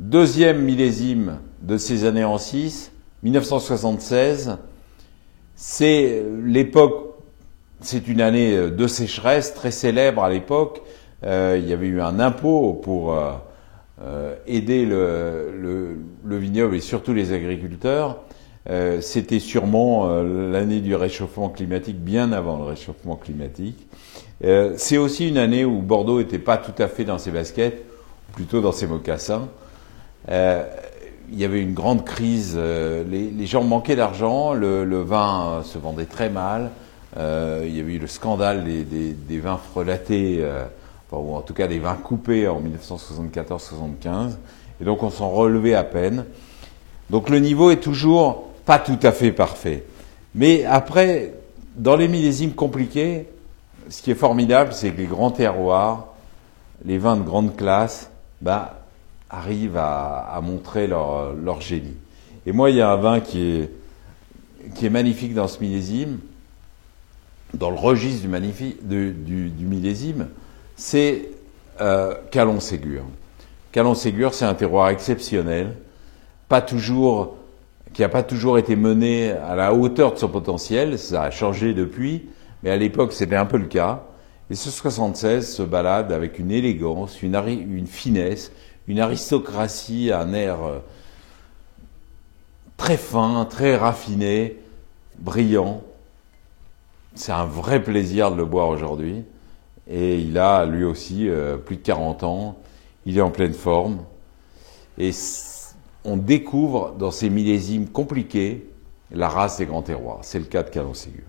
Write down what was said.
Deuxième millésime de ces années en 6, 1976, c'est l'époque, c'est une année de sécheresse très célèbre à l'époque. Il y avait eu un impôt pour aider le vignoble et surtout les agriculteurs. C'était sûrement l'année du réchauffement climatique, bien avant le réchauffement climatique. C'est aussi une année où Bordeaux n'était pas tout à fait dans ses baskets, plutôt dans ses mocassins. Il y avait une grande crise, les gens manquaient d'argent, le vin se vendait très mal, il y avait eu le scandale des vins frelatés, ou en tout cas des vins coupés en 1974-75, et donc on s'en relevait à peine. Donc le niveau est toujours pas tout à fait parfait. Mais après, dans les millésimes compliqués, ce qui est formidable, c'est que les grands terroirs, les vins de grande classe, arrivent à montrer leur génie. Et moi, il y a un vin qui est magnifique dans ce millésime, dans le registre du millésime, c'est Calon-Ségur. Calon-Ségur, c'est un terroir exceptionnel, qui n'a pas toujours été mené à la hauteur de son potentiel, ça a changé depuis, mais à l'époque c'était un peu le cas. Et ce 76 se balade avec une élégance, une finesse, une aristocratie, un air très fin, très raffiné, brillant. C'est un vrai plaisir de le boire aujourd'hui. Et il a lui aussi plus de 40 ans, il est en pleine forme. Et on découvre dans ces millésimes compliqués la race des grands terroirs. C'est le cas de Calon-Ségur.